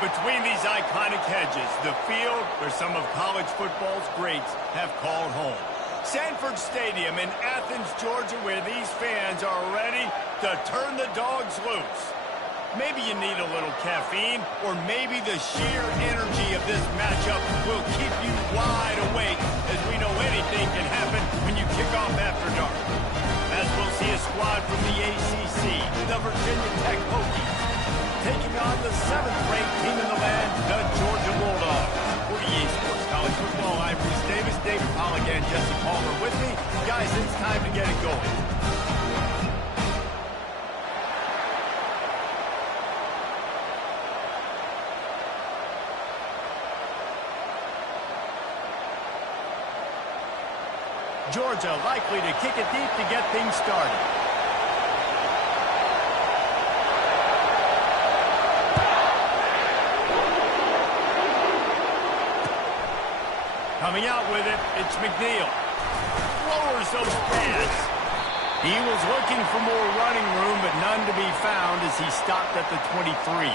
Between these iconic hedges, the field where some of college football's greats have called home. Sanford Stadium in Athens, Georgia, where these fans are ready to turn the dogs loose. Maybe you need a little caffeine, or maybe the sheer energy of this matchup will keep you wide awake, as we know anything can happen when you kick off after dark. As we'll see a squad from the ACC, the Virginia Tech Hokies, taking on the 7th-ranked team in the land, the Georgia Bulldogs. For EA Sports College Football, I'm Bruce Davis, David Pollack, and Jesse Palmer with me. Guys, it's time to get it going. Georgia likely to kick it deep to get things started. Coming out with it, it's McNeil. Lowers those pads. He was looking for more running room, but none to be found as he stopped at the 23.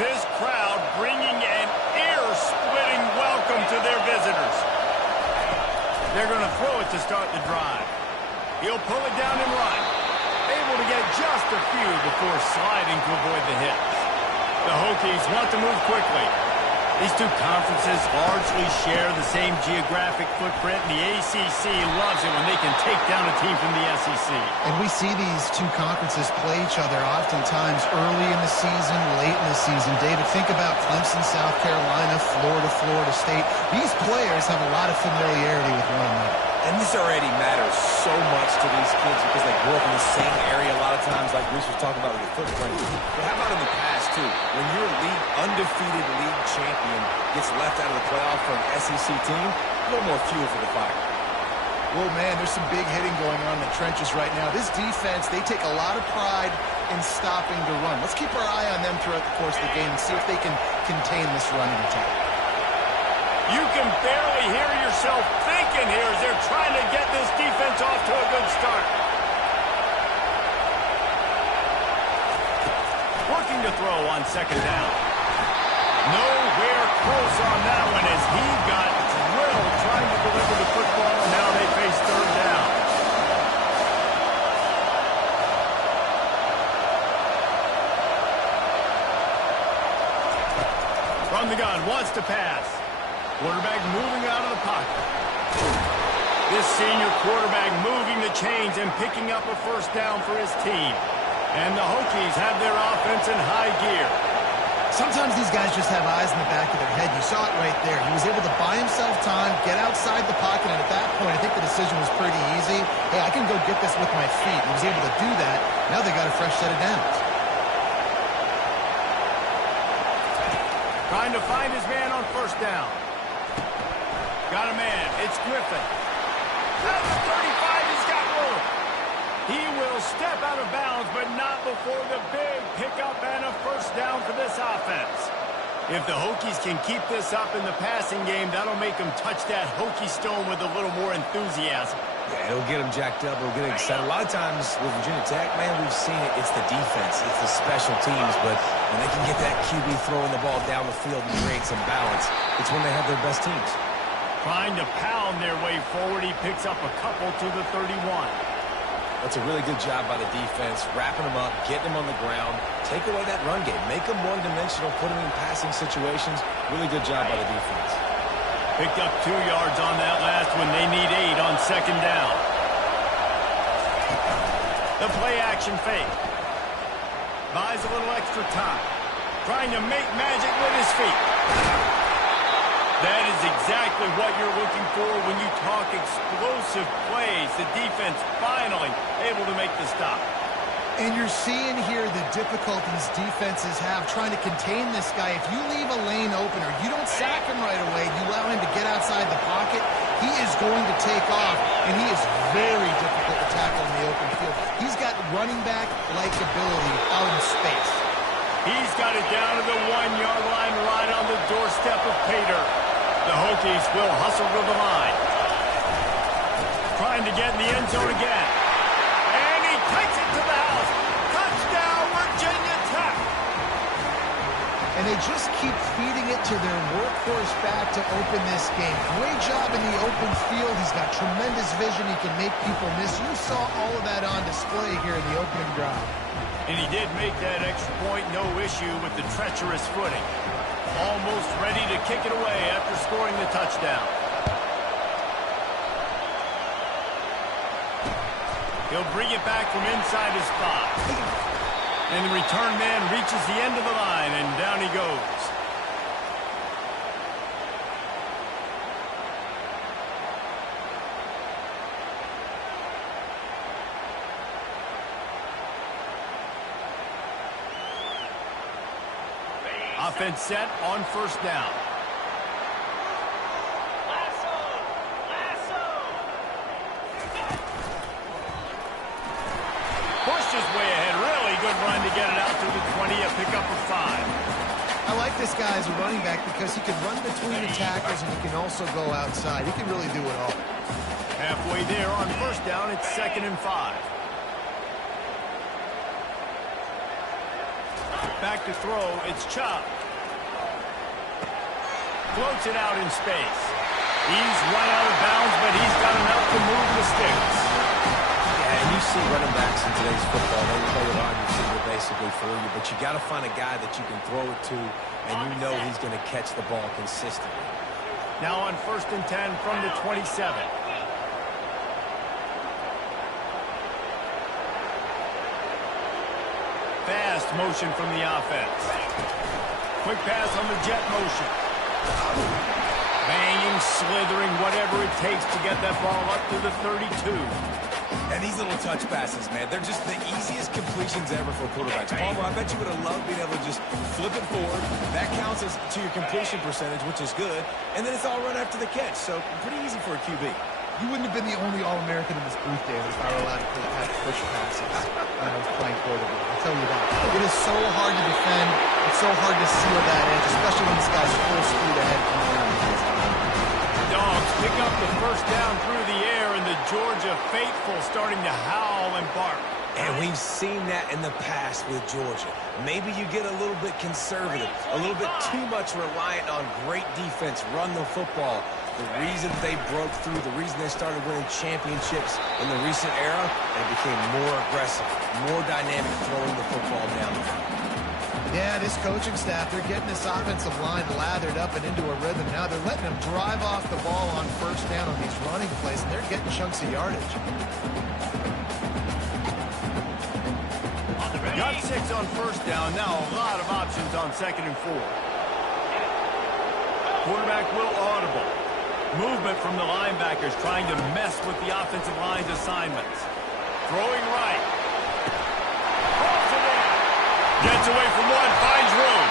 This crowd bringing an ear-splitting welcome to their visitors. They're going to throw it to start the drive. He'll pull it down and run. Able to get just a few before sliding to avoid the hits. The Hokies want to move quickly. These two conferences largely share the same geographic footprint, and the ACC loves it when they can take down a team from the SEC. And we see these two conferences play each other oftentimes early in the season, late in the season. David, think about Clemson, South Carolina, Florida, Florida State. These players have a lot of familiarity with one another. And this already matters so much to these kids because they grew up in the same area a lot of times, like Bruce was talking about with the footprint. But how about in the past, too? When your undefeated league champion gets left out of the playoff for an SEC team, a little more fuel for the fire. Well, man, there's some big hitting going on in the trenches right now. This defense, they take a lot of pride in stopping the run. Let's keep our eye on them throughout the course of the game and see if they can contain this running attack. You can barely hear yourself thinking here as they're trying to get this defense off to a good start. Working to throw on second down. Nowhere close on that one as he got drilled trying to deliver the football, and now they face third down. From the gun, wants to pass. Quarterback moving out of the pocket. This senior quarterback moving the chains and picking up a first down for his team. And the Hokies have their offense in high gear. Sometimes these guys just have eyes in the back of their head. You saw it right there. He was able to buy himself time, get outside the pocket, and at that point, I think the decision was pretty easy. Hey, I can go get this with my feet. He was able to do that. Now they got a fresh set of downs. Trying to find his man on first down. Got a man. It's Griffin. At the 35, he's got room. He will step out of bounds, but not before the big pickup and a first down for this offense. If the Hokies can keep this up in the passing game, that'll make them touch that Hokie stone with a little more enthusiasm. Yeah, it'll get them jacked up. It'll get them excited. A lot of times with Virginia Tech, man, we've seen it. It's the defense. It's the special teams. But when they can get that QB throwing the ball down the field and create some balance, it's when they have their best teams. Trying to pound their way forward. He picks up a couple to the 31. That's a really good job by the defense, wrapping them up, getting them on the ground, take away that run game, make them one-dimensional, put them in passing situations. Really good job by the defense. Picked up 2 yards on that last one. They need 8 on second down. The play-action fake. Buys a little extra time. Trying to make magic with his feet. That is exactly what you're looking for when you talk explosive plays. The defense finally able to make the stop. And you're seeing here the difficulties defenses have trying to contain this guy. If you leave a lane open or you don't sack him right away, you allow him to get outside the pocket, he is going to take off, and he is very difficult to tackle in the open field. He's got running back-like ability out in space. He's got it down to the 1-yard line right on the doorstep of Pater. The Hokies will hustle to the line. Trying to get in the end zone again. And he takes it to the house. Touchdown, Virginia Tech. And they just keep feeding it to their workhorse back to open this game. Great job in the open field. He's got tremendous vision. He can make people miss. You saw all of that on display here in the opening drive. And he did make that extra point, no issue with the treacherous footing. Almost ready to kick it away after scoring the touchdown. He'll bring it back from inside his 5. And the return man reaches the end of the line, and down he goes. Offense set on first down. Pushed his way ahead. Really good run to get it out to the 20, a pickup of 5. I like this guy as a running back because he can run between the tackles and he can also go outside. He can really do it all. Halfway there on first down, it's 2nd and 5. Back to throw, it's Chubb. Floats it out in space. He's run out of bounds, but he's got enough to move the sticks. Yeah, and you see running backs in today's football, they play a wide receiver basically for you, but you got to find a guy that you can throw it to, and you know he's going to catch the ball consistently. Now on 1st and 10 from the 27. Fast motion from the offense. Quick pass on the jet motion. Banging, slithering, whatever it takes to get that ball up to the 32. And these little touch passes, man, they're just the easiest completions ever for quarterbacks. Palmer, I bet you would have loved being able to just flip it forward. That counts as to your completion percentage, which is good. And then it's all run after the catch, so pretty easy for a QB. You wouldn't have been the only All-American in this booth, David, if I were allowed to push passes when I was playing quarterback. I'll tell you that. It is so hard to defend. It's so hard to seal that edge, especially when this guy's full speed ahead coming down the The Dogs pick up the first down through the air, and the Georgia faithful starting to howl and bark. And we've seen that in the past with Georgia. Maybe you get a little bit conservative, a little bit too much reliant on great defense, run the football. The reason they broke through, the reason they started winning championships in the recent era, and it became more aggressive, more dynamic throwing the football down the field. Yeah, this coaching staff, they're getting this offensive line lathered up and into a rhythm. Now they're letting them drive off the ball on first down on these running plays, and they're getting chunks of yardage. Got 6 on first down. Now a lot of options on 2nd and 4. Quarterback will audible. Movement from the linebackers trying to mess with the offensive line's assignments. Throwing right. Pulls it in. Gets away from one, finds room.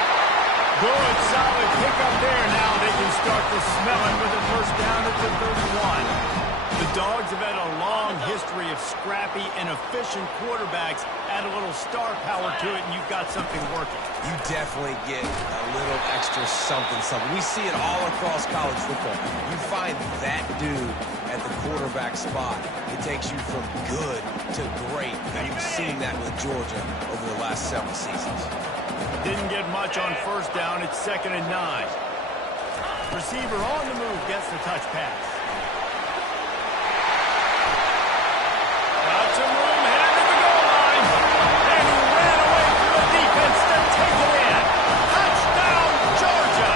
Good, solid pickup there. Now they can start to smell it with a first down at the 31. The Dogs have had a long history of scrappy and efficient quarterbacks. Add a little star power to it, and you've got something working. You definitely get a little extra something. We see it all across college football. You find that dude at the quarterback spot. It takes you from good to great. And you've seen that with Georgia over the last several seasons. Didn't get much on first down. It's 2nd and 9. Receiver on the move gets the touch pass. Got some room, headed to the goal line. And he ran away from the defense to take it in. Touchdown, Georgia.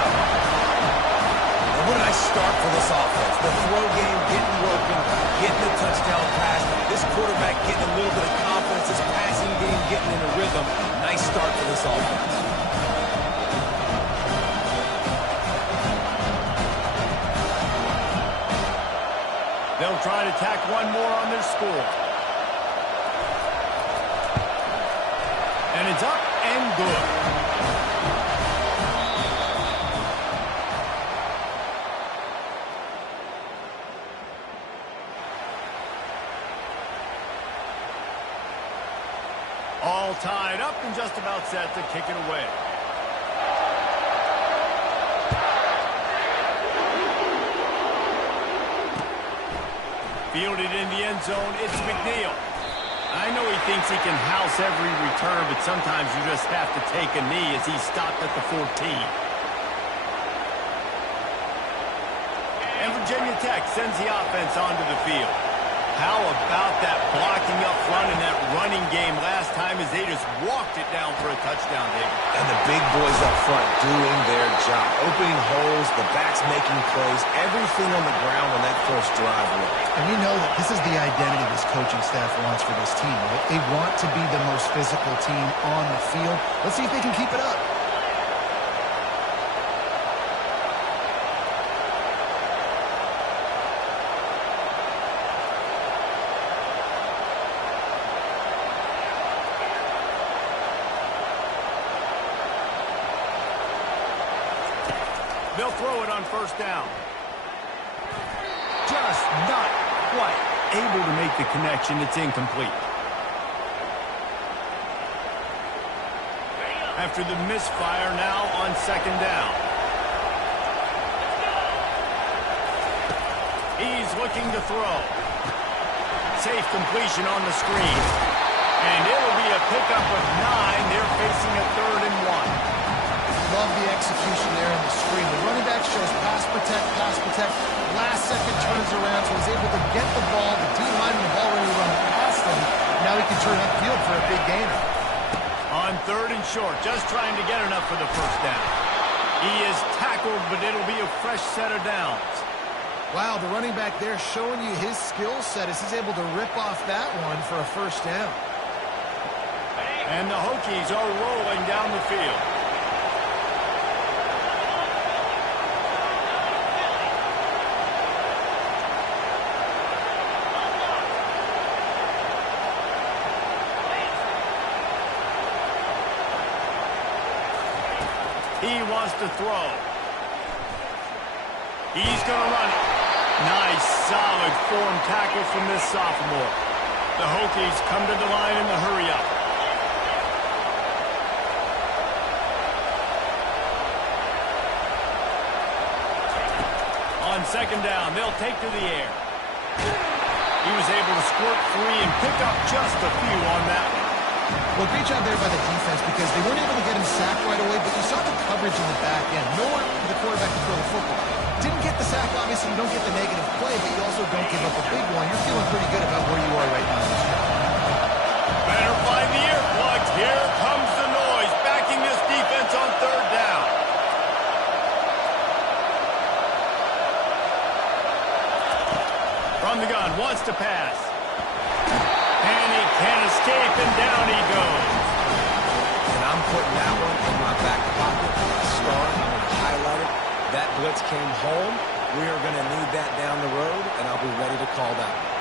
And what a nice start for this offense. The throw game getting working, getting the touchdown pass. This quarterback getting a little bit of confidence. This passing game getting in a rhythm. Nice start for this offense. They'll try to tack one more on their score. And it's up and good. All tied up and just about set to kick it away. Fielded in the end zone, it's McNeil. I know he thinks he can house every return, but sometimes you just have to take a knee as he stopped at the 14. And Virginia Tech sends the offense onto the field. How about that blocking up front in that running game last time as they just walked it down for a touchdown, David? And the big boys up front doing their job. Opening holes, the backs making plays, everything on the ground on that first drive. And we know that this is the identity this coaching staff wants for this team, right? They want to be the most physical team on the field. Let's see if they can keep it up. They'll throw it on first down. Just not quite able to make the connection. It's incomplete. After the misfire, now on second down. He's looking to throw. Safe completion on the screen. And it'll be a pickup of 9. They're facing a 3rd and 1. Love the execution there in the screen. The running back shows pass protect. Last second turns around, so he's able to get the ball. The D-lineman have already run past him. Now he can turn upfield for a big gain. On 3rd and short, just trying to get enough for the first down. He is tackled, but it'll be a fresh set of downs. Wow, the running back there showing you his skill set as he's able to rip off that one for a first down. And the Hokies are rolling down the field. He wants to throw. He's going to run it. Nice, solid form tackle from this sophomore. The Hokies come to the line in the hurry-up. On second down, they'll take to the air. He was able to squirt free and pick up just a few on that one. Well, great job there by the defense because they weren't able to get him sacked right away, but you saw the coverage in the back end. Nowhere for the quarterback to throw the football. Didn't get the sack, obviously. You don't get the negative play, but you also don't give up a big one. You're feeling pretty good about where you are right now in this job. Better find the earplugs. Here comes the noise, backing this defense on 3rd down. From the gun, wants to pass. And he can't escape, and down he goes. And I'm putting that one in my back pocket. Star, I'm going to highlight it. That blitz came home. We are going to need that down the road, and I'll be ready to call that one.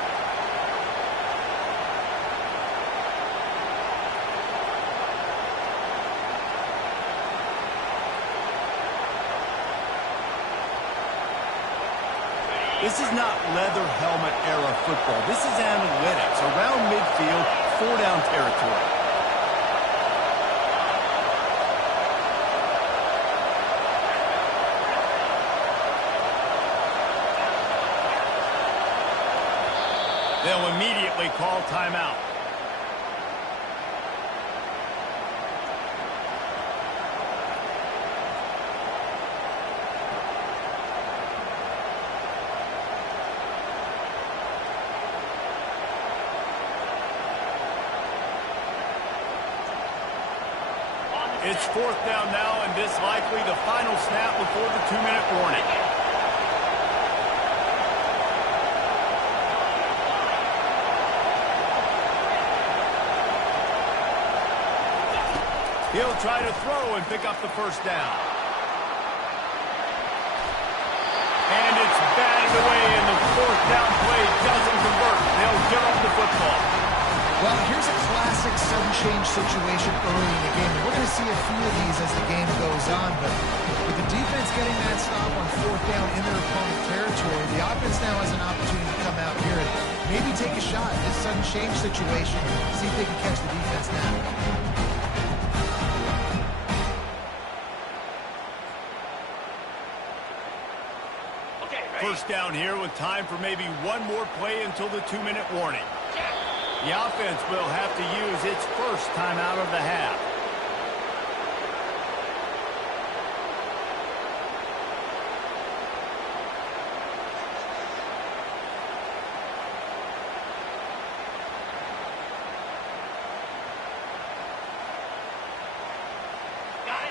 This is not leather helmet era football. This is analytics. Around midfield, 4-down territory. They'll immediately call timeout. It's 4th down now, and this likely the final snap before the 2-minute warning. He'll try to throw and pick up the first down. And it's batted away, and the 4th down play doesn't convert. They'll give up the football. Well, here's a classic sudden change situation early in the game. We're going to see a few of these as the game goes on, but with the defense getting that stop on 4th down in their opponent territory, the offense now has an opportunity to come out here and maybe take a shot in this sudden change situation, see if they can catch the defense now. First down here with time for maybe one more play until the 2-minute warning. The offense will have to use its first timeout of the half.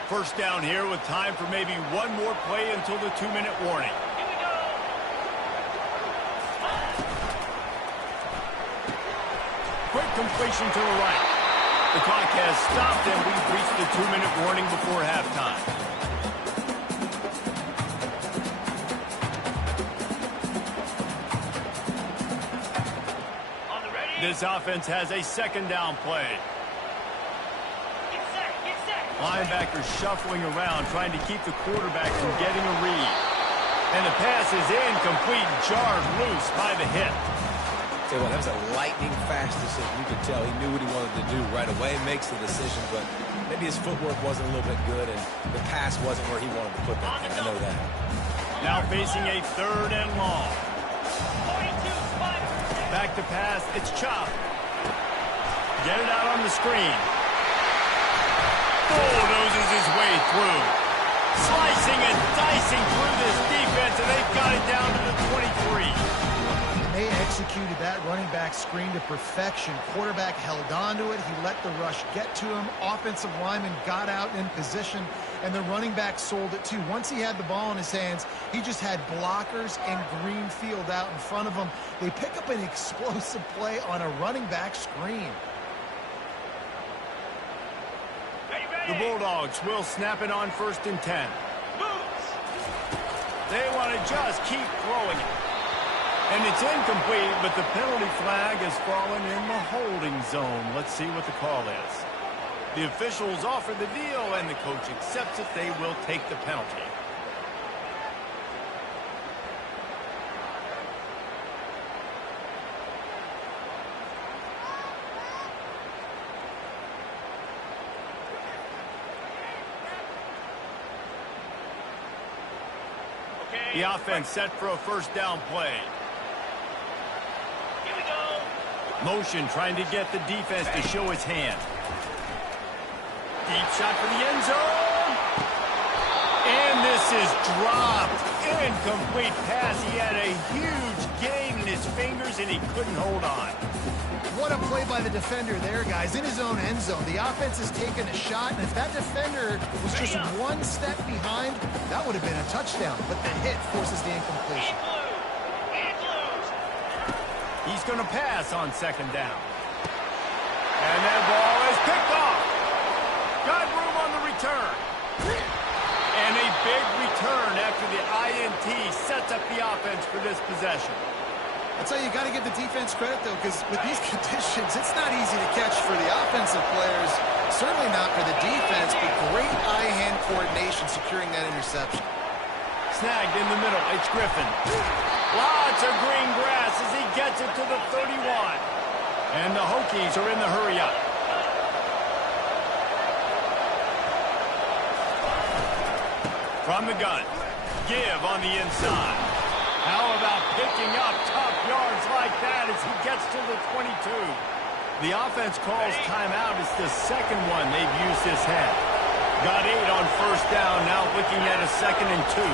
First down here with time for maybe one more play until the 2-minute warning. Quick completion to the right. The clock has stopped, and we've reached the 2-minute warning before halftime. This offense has a second down play. Linebackers shuffling around, trying to keep the quarterback from getting a read. And the pass is incomplete, jarred loose by the hit. Tell you what, that was a lightning-fast decision. You could tell he knew what he wanted to do right away, makes the decision, but maybe his footwork wasn't a little bit good, and the pass wasn't where he wanted to put that thing. I know that. Now facing a 3rd and long. Back to pass, it's Chop. Get it out on the screen. Bulldozes his way through. Slicing and dicing through this defense, and they've got it down to the 23. They executed that running back screen to perfection. Quarterback held on to it. He let the rush get to him. Offensive lineman got out in position, and the running back sold it too. Once he had the ball in his hands, he just had blockers and green field out in front of him. They pick up an explosive play on a running back screen. The Bulldogs will snap it on 1st and 10. They want to just keep throwing it. And it's incomplete, but the penalty flag has fallen in the holding zone. Let's see what the call is. The officials offer the deal, and the coach accepts it. They will take the penalty. The offense set for a 1st down play. Here we go. Motion trying to get the defense to show its hand. Deep shot for the end zone. And this is dropped. Incomplete pass. He had a huge gain in his fingers, and he couldn't hold on. What a play by the defender there, guys. In his own end zone, the offense has taken a shot, and if that defender was just one step behind, that would have been a touchdown. But the hit forces the incompletion. He's going to pass on 2nd down. And that ball is picked off. Got room on the return. And a big return after the INT sets up the offense for this possession. I'll tell you, you got to give the defense credit, though, because with these conditions, it's not easy to catch for the offensive players. Certainly not for the defense, but great eye-hand coordination securing that interception. Snagged in the middle. It's Griffin. Lots of green grass as he gets it to the 31. And the Hokies are in the hurry-up. From the gun. Give on the inside. How about picking up tough yards like that as he gets to the 22? The offense calls timeout. It's the 2nd one they've used this half. Got 8 on 1st down, now looking at a 2nd and 2.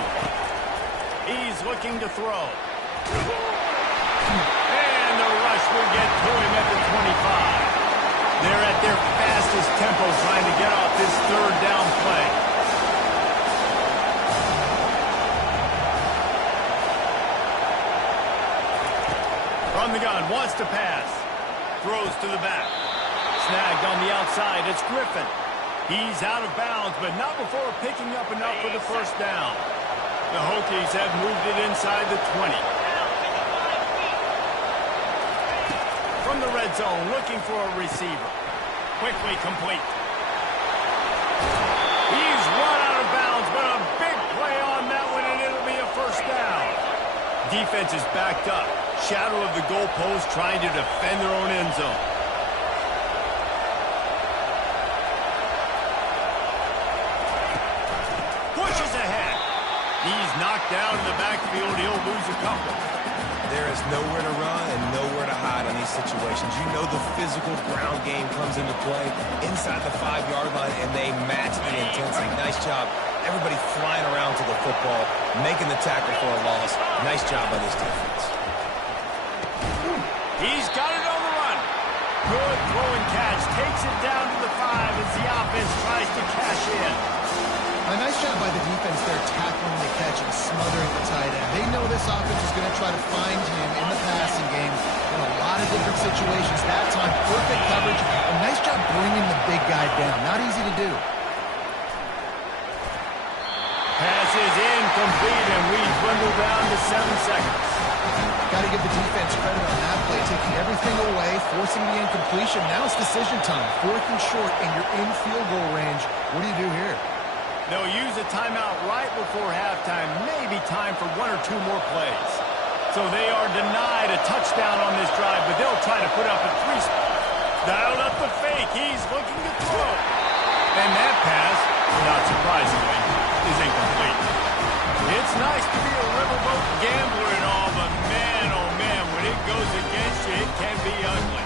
He's looking to throw. And the rush will get to him at the 25. They're at their fastest tempo trying to get off this 3rd down play. From the gun, wants to pass. Throws to the back. Snagged on the outside, it's Griffin. He's out of bounds, but not before picking up enough for the 1st down. The Hokies have moved it inside the 20. From the red zone, looking for a receiver. Quickly complete. He's run out of bounds, but a big play on that one, and it'll be a 1st down. Defense is backed up. shadow of the goalpost, trying to defend their own end zone. Pushes ahead. He's knocked down in the backfield. He'll lose a couple. There is nowhere to run and nowhere to hide in these situations. You know the physical ground game comes into play inside the 5-yard line, and they match the intensity. Nice job. Everybody flying around to the football, making the tackle for a loss. Nice job by this defense. He's got it on the run. Good throw and catch. Takes it down to the 5 as the offense tries to cash in. A nice job by the defense there, tackling the catch and smothering the tight end. They know this offense is going to try to find him in the passing game in a lot of different situations. That time, perfect coverage. A nice job bringing the big guy down. Not easy to do. Pass is incomplete, and we dwindle down to 7 seconds. Got to give the defense credit on that play, taking everything away, forcing the incompletion. Now it's decision time. 4th and short, and you're in field goal range. What do you do here? They'll use a timeout right before halftime, maybe time for 1 or 2 more plays. So they are denied a touchdown on this drive, but they'll try to put up a 3. Dialed up the fake. He's looking to throw. And that pass, not surprisingly, is incomplete. It's nice to be a riverboat gambler and all, but man, oh man, when it goes against you, it can be ugly.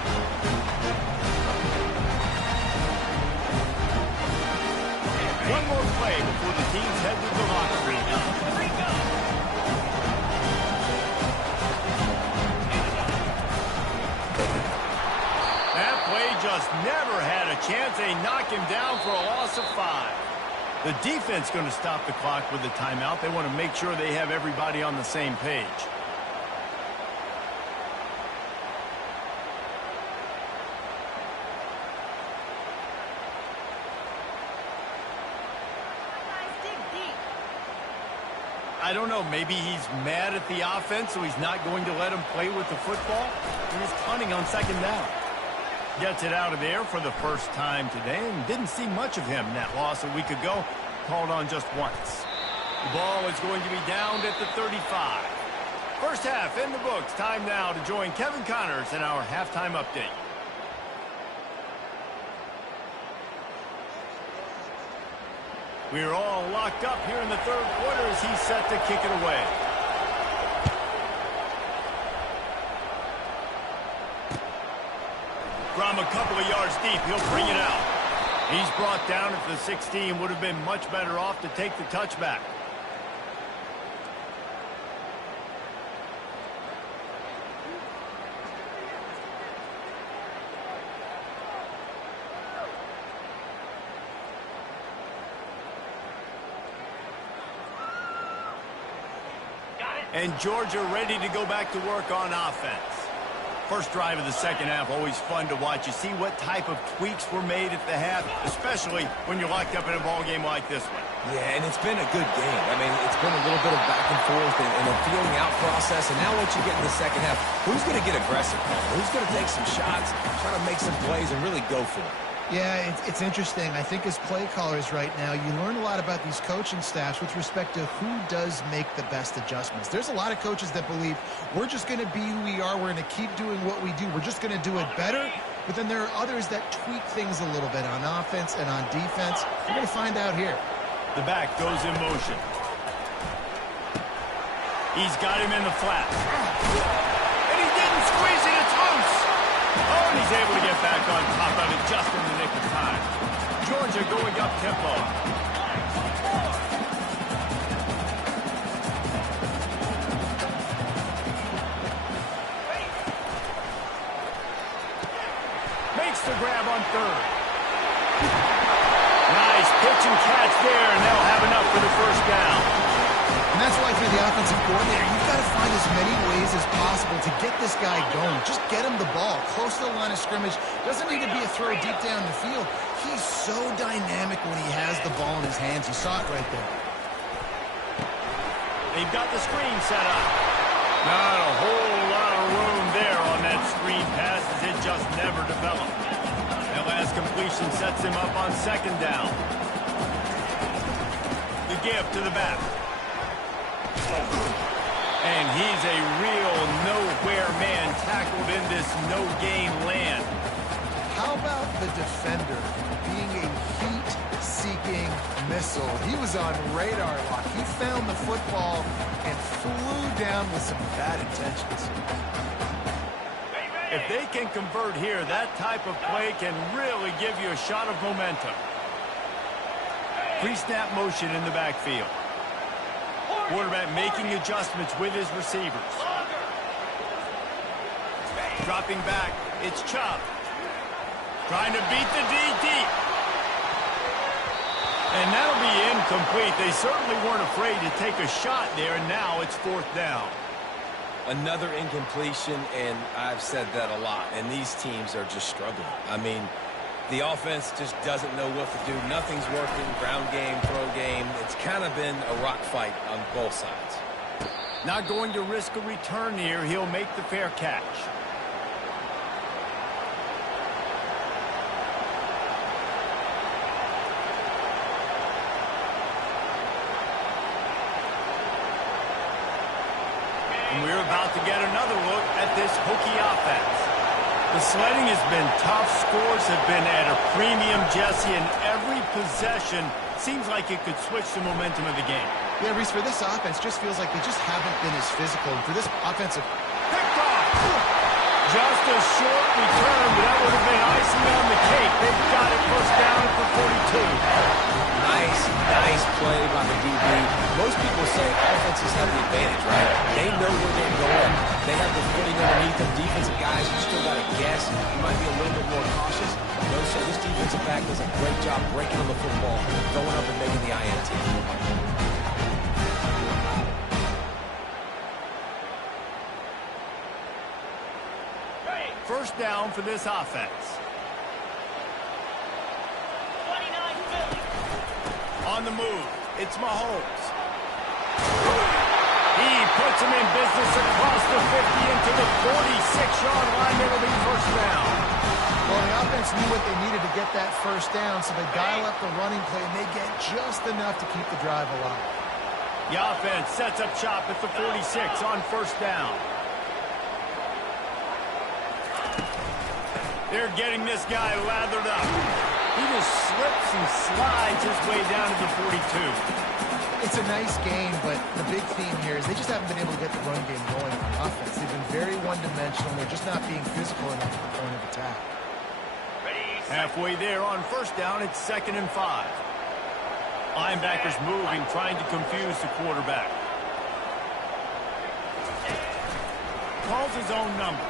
One more play before the teams head to the locker room. That play just never had a chance. They knock him down for a loss of 5. The defense going to stop the clock with the timeout. They want to make sure they have everybody on the same page. I don't know, maybe he's mad at the offense, so he's not going to let him play with the football. He's punting on 2nd down. Gets it out of there for the first time today, and didn't see much of him. That loss a week ago, called on just once. The ball is going to be downed at the 35. First half in the books. Time now to join Kevin Connors in our halftime update. We're all locked up here in the 3rd quarter as he's set to kick it away. From a couple of yards deep, he'll bring it out. He's brought down at the 16. Would have been much better off to take the touchback. And Georgia ready to go back to work on offense. First drive of the 2nd half, always fun to watch. You see what type of tweaks were made at the half, especially when you're locked up in a ball game like this one. Yeah, and it's been a good game. I mean, it's been a little bit of back and forth and a feeling out process. And now what you get in the 2nd half, who's going to get aggressive? Who's going to take some shots, try to make some plays, and really go for it? Yeah, it's interesting. I think as play callers right now, you learn a lot about these coaching staffs with respect to who does make the best adjustments. There's a lot of coaches that believe we're just going to be who we are. We're going to keep doing what we do. We're just going to do it better. But then there are others that tweak things a little bit on offense and on defense. We're going to find out here. The back goes in motion. He's got him in the flat. And he didn't squeeze it. It's loose. Oh, and he's able to get back on top of it just in the nick of time. Georgia going up tempo. Makes the grab on 3rd. Nice pitch and catch there, and they'll have enough for the first down. And that's why for the offensive coordinator, you've got to find as many ways as possible to get this guy going. Just get him the ball close to the line of scrimmage. Doesn't need to be a throw deep down the field. He's so dynamic when he has the ball in his hands. You saw it right there. They've got the screen set up. Not a whole lot of room there on that screen pass as it just never developed. That last completion sets him up on 2nd down. The give to the back. And he's a real nowhere man tackled in this no-gain land. How about the defender being a heat-seeking missile? He was on radar lock. He found the football and flew down with some bad intentions. If they can convert here, that type of play can really give you a shot of momentum. Pre-snap motion in the backfield. Quarterback making adjustments with his receivers. Dropping back, it's Chubb. Trying to beat the D deep. And that'll be incomplete. They certainly weren't afraid to take a shot there, and now it's 4th down. Another incompletion, and I've said that a lot, and these teams are just struggling. I mean, the offense just doesn't know what to do. Nothing's working, ground game, throw game. It's kind of been a rock fight on both sides. Not going to risk a return here. He'll make the fair catch. And we're about to get another look at this Hokie offense. The sledding has been tough. Scores have been at a premium, Jesse, and every possession seems like it could switch the momentum of the game. Yeah, Reese, for this offense, just feels like they just haven't been as physical. And for this offensive... Picked off! Just a short return, but that would have been icing on the cake. They've got it 1st down for 42. Nice play by the DB. Most people say offenses have the advantage, right? They know where they're going. They have the footing underneath them. Defensive guys, you still got to guess. You might be a little bit more cautious. No, so this defensive back does a great job breaking on the football, going up and making the INT. 1st down for this offense. On the move, it's Mahomes. He puts him in business across the 50 into the 46-yard line. It'll be 1st down. Well, the offense knew what they needed to get that 1st down, so they dial up the running play, and they get just enough to keep the drive alive. The offense sets up shop at the 46 on 1st down. They're getting this guy lathered up. He just slips and slides his way down to the 42. It's a nice game, but the big theme here is they just haven't been able to get the run game going on offense. They've been very one-dimensional. They're just not being physical enough at the point of attack. Halfway there on 1st down, it's 2nd and 5. Linebackers moving, trying to confuse the quarterback. Calls his own number.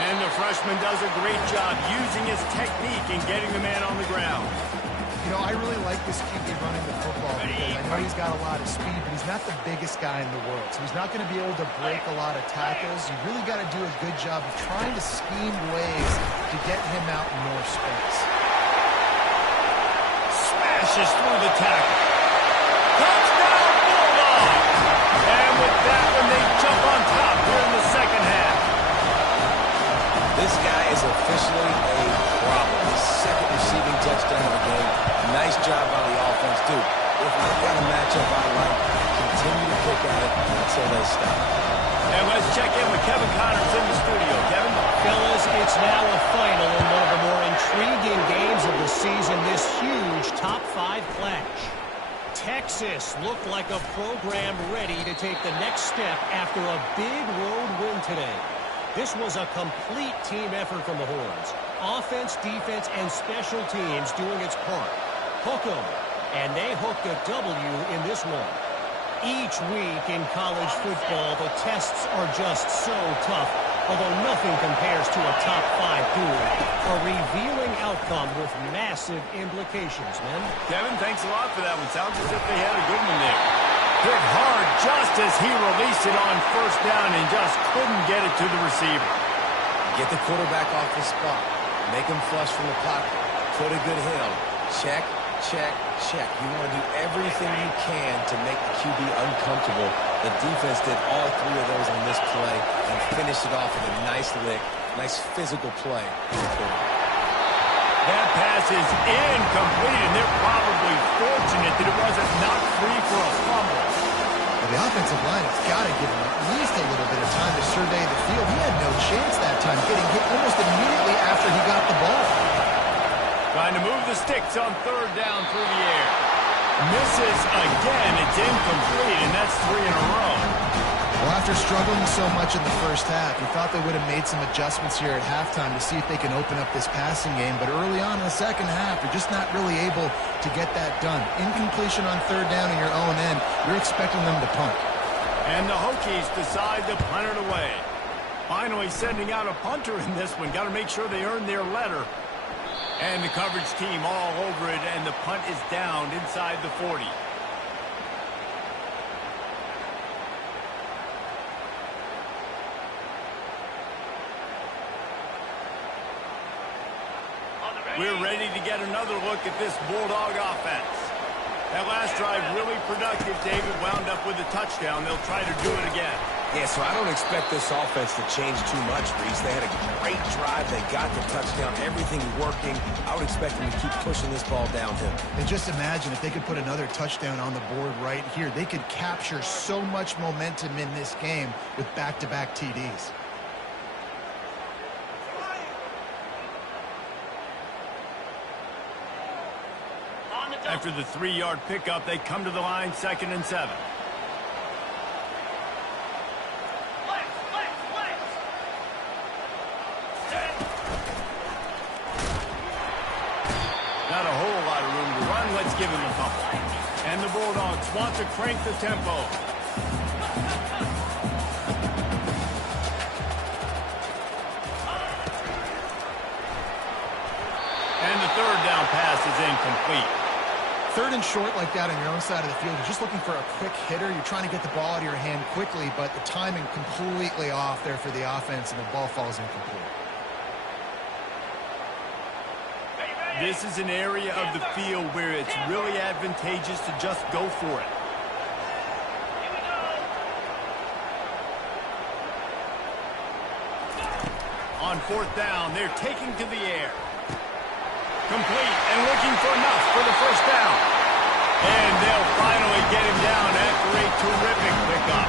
And the freshman does a great job using his technique and getting the man on the ground. You know, I really like this QB running the football because I know he's got a lot of speed, but he's not the biggest guy in the world. So he's not going to be able to break a lot of tackles. You really got to do a good job of trying to scheme ways to get him out in more space. Smashes through the tackle. Touchdown, Bulldogs! And with that one, they jump on top here in the 2nd half. This guy is officially a problem. His 2nd receiving touchdown of the game. Nice job by the offense, too. If I've got a matchup I like, continue to kick at it until they stop. And let's check in with Kevin Connors in the studio. Kevin? Fellas, it's now a final in one of the more intriguing games of the season, this huge top 5 clash. Texas looked like a program ready to take the next step after a big road win today. This was a complete team effort from the Horns. Offense, defense, and special teams doing its part. Hook 'em. And they hooked a W in this one. Each week in college football, the tests are just so tough, although nothing compares to a top 5 duel. A revealing outcome with massive implications, men. Kevin, thanks a lot for that one. Sounds as if they had a good one there. Hit hard just as he released it on 1st down and just couldn't get it to the receiver. Get the quarterback off his spot. Make him flush from the pocket. Put a good hit on him. Check, check, check. You want to do everything you can to make the QB uncomfortable. The defense did all 3 of those on this play and finished it off with a nice lick, nice physical play. That pass is incomplete, and they're probably fortunate that it wasn't knocked free for a fumble. The offensive line has got to give him at least a little bit of time to survey the field. He had no chance that time, getting hit almost immediately after he got the ball. Trying to move the sticks on third down through the air. Misses again. It's incomplete, and that's 3 in a row. Well, after struggling so much in the first half, you thought they would have made some adjustments here at halftime to see if they can open up this passing game. But early on in the second half, you're just not really able to get that done. Incompletion on third down in your own end, you're expecting them to punt. And the Hokies decide to punt it away. Finally sending out a punter in this one. Got to make sure they earn their letter. And the coverage team all over it, and the punt is down inside the 40. We're ready to get another look at this Bulldog offense. That last drive really productive. David wound up with a touchdown. They'll try to do it again. Yeah, so I don't expect this offense to change too much, Reese. They had a great drive. They got the touchdown. Everything working. I would expect them to keep pushing this ball downhill. And just imagine if they could put another touchdown on the board right here. They could capture so much momentum in this game with back-to-back TDs. After the 3-yard pickup, they come to the line, 2nd and 7. Not a whole lot of room to run. Let's give him a couple. And the Bulldogs want to crank the tempo. And the third down pass is incomplete. Third and short like that on your own side of the field, you're just looking for a quick hitter. You're trying to get the ball out of your hand quickly, but the timing completely off there for the offense, and the ball falls incomplete. This is an area of the field where it's really advantageous to just go for it. On 4th down, they're taking to the air. Complete and looking for enough for the first down. And they'll finally get him down after a terrific pickup.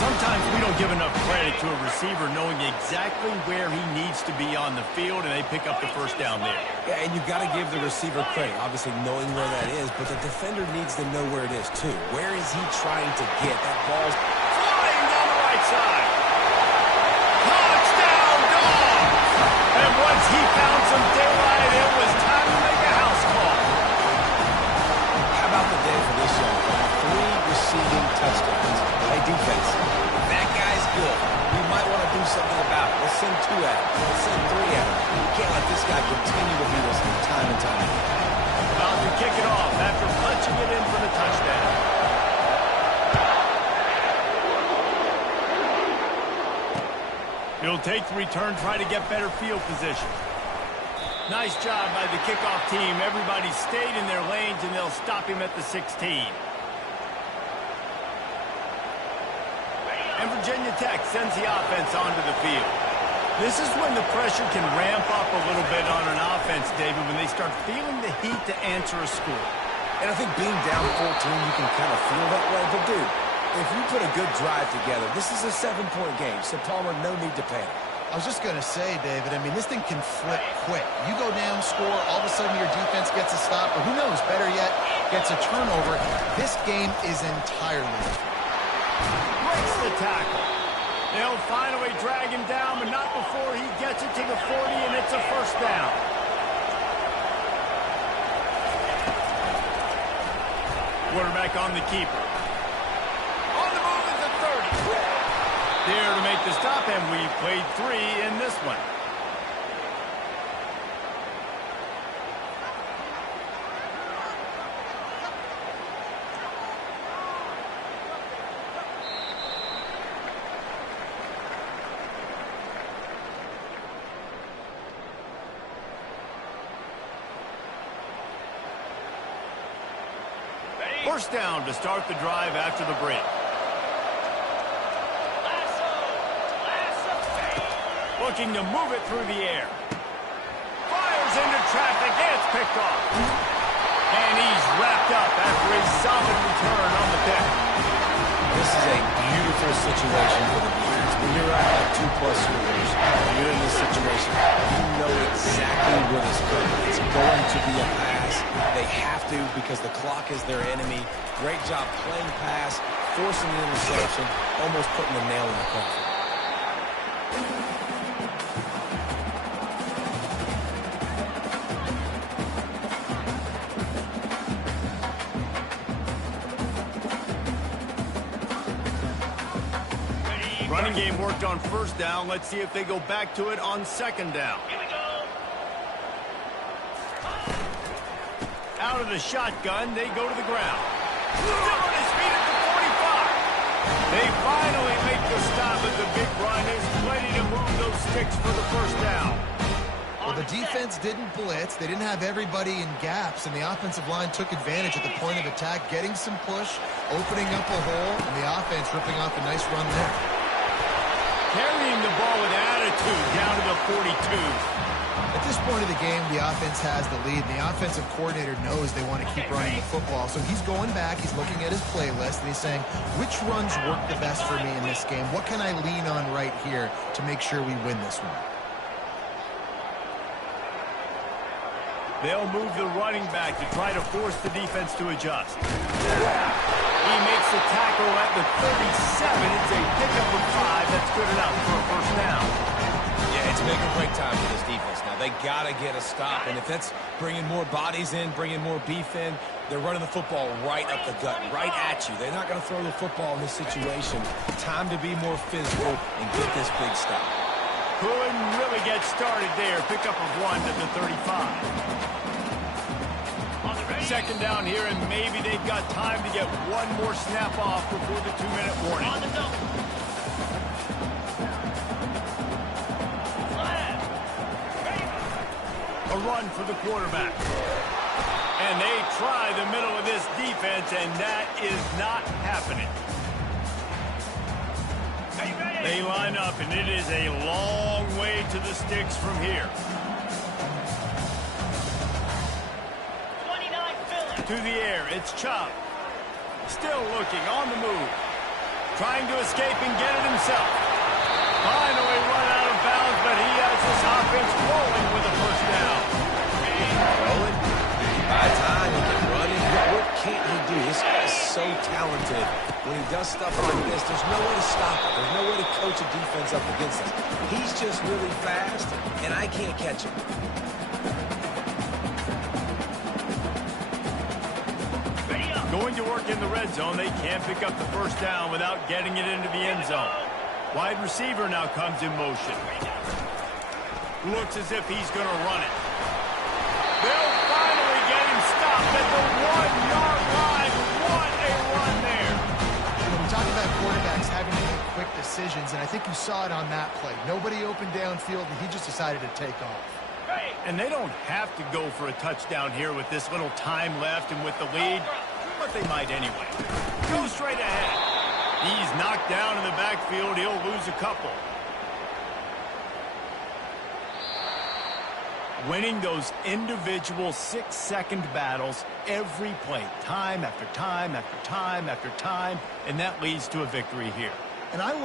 Sometimes we don't give enough credit to a receiver knowing exactly where he needs to be on the field, and they pick up the first down there. Yeah, and you've got to give the receiver credit, obviously knowing where that is, but the defender needs to know where it is too. Where is he trying to get? That ball's flying down the right side. Touchdown, Dogs! And once he found some daylight, it was time to make a house call. How about the day for this young fella? 3 receiving touchdowns. Hey, defense, that guy's good. We might want to do something about it. Let's send 2 at him. Let's send 3 at him. We can't let this guy continue to beat us time and time again. About to kick it off after punching it in for the touchdown. He'll take the return, try to get better field position. Nice job by the kickoff team. Everybody stayed in their lanes, and they'll stop him at the 16. And Virginia Tech sends the offense onto the field. This is when the pressure can ramp up a little bit on an offense, David, when they start feeling the heat to answer a score. And I think being down 14, you can kind of feel that way. But, dude, if you put a good drive together, this is a 7-point game. So, Palmer, no need to panic. I was just going to say, David, I mean, this thing can flip quick. You go down, score, all of a sudden your defense gets a stop, or who knows, better yet, gets a turnover. This game is entirely different. Breaks the tackle. They'll finally drag him down, but not before he gets it to the 40, and it's a first down. Quarterback on the keeper. On the move is the 30. There to make the stop, and we played 3 in this one. First down to start the drive after the break. Looking to move it through the air. Fires into traffic, and it's picked off. And he's wrapped up after a solid return on the pick. mental situation for the defense. When you're at like 2+ scores, when you're in this situation, you know exactly what is coming. It's going to be a pass. They have to because the clock is their enemy. Great job playing pass, forcing the interception, almost putting the nail in the coffin. Running game worked on first down. Let's see if they go back to it on second down. Here we go. Out of the shotgun, they go to the ground. Still on his feet at the 45. They finally make the stop at the big run. There's plenty to move those sticks for the first down. Well, the defense didn't blitz. They didn't have everybody in gaps, and the offensive line took advantage at the point of attack, getting some push, opening up a hole, and the offense ripping off a nice run there. Carrying the ball with attitude down to the 42. At this point of the game, the offense has the lead. The offensive coordinator knows they want to keep running the football. So he's going back, he's looking at his playlist, and he's saying, which runs work the best for me in this game? What can I lean on right here to make sure we win this one? They'll move the running back to try to force the defense to adjust. He makes the tackle at the 37. It's a pickup of 5. That's good enough for a first down. Yeah, it's make or break time for this defense. Now, they got to get a stop, and if that's bringing more bodies in, bringing more beef in, they're running the football right up the gut, right at you. They're not going to throw the football in this situation. Time to be more physical and get this big stop. Couldn't really get started there. Pickup of 1 to the 35. Second down here, and maybe they've got time to get one more snap off before the 2-minute warning. On the double. A run for the quarterback. And they try the middle of this defense, and that is not happening. They line up, and it is a long way to the sticks from here. To the air, it's Chubb. Still looking, on the move. Trying to escape and get it himself. Finally run out of bounds, but he has this offense rolling with a first down. Rolling. By time he can run it. What can't he do? This guy is so talented. When he does stuff like this, there's no way to stop it. There's no way to coach a defense up against us. He's just really fast, and I can't catch him. Going to work in the red zone. They can't pick up the first down without getting it into the end zone. Wide receiver now comes in motion. Looks as if he's going to run it. They'll finally get him stopped at the 1-yard line. What a run there. When we talk about quarterbacks having to make quick decisions, and I think you saw it on that play. Nobody open downfield, and he just decided to take off. And they don't have to go for a touchdown here with this little time left and with the lead. But they might anyway. Go straight ahead. He's knocked down in the backfield. He'll lose a couple. Winning those individual 6-second battles every play, time after time after time after time, and that leads to a victory here. And I love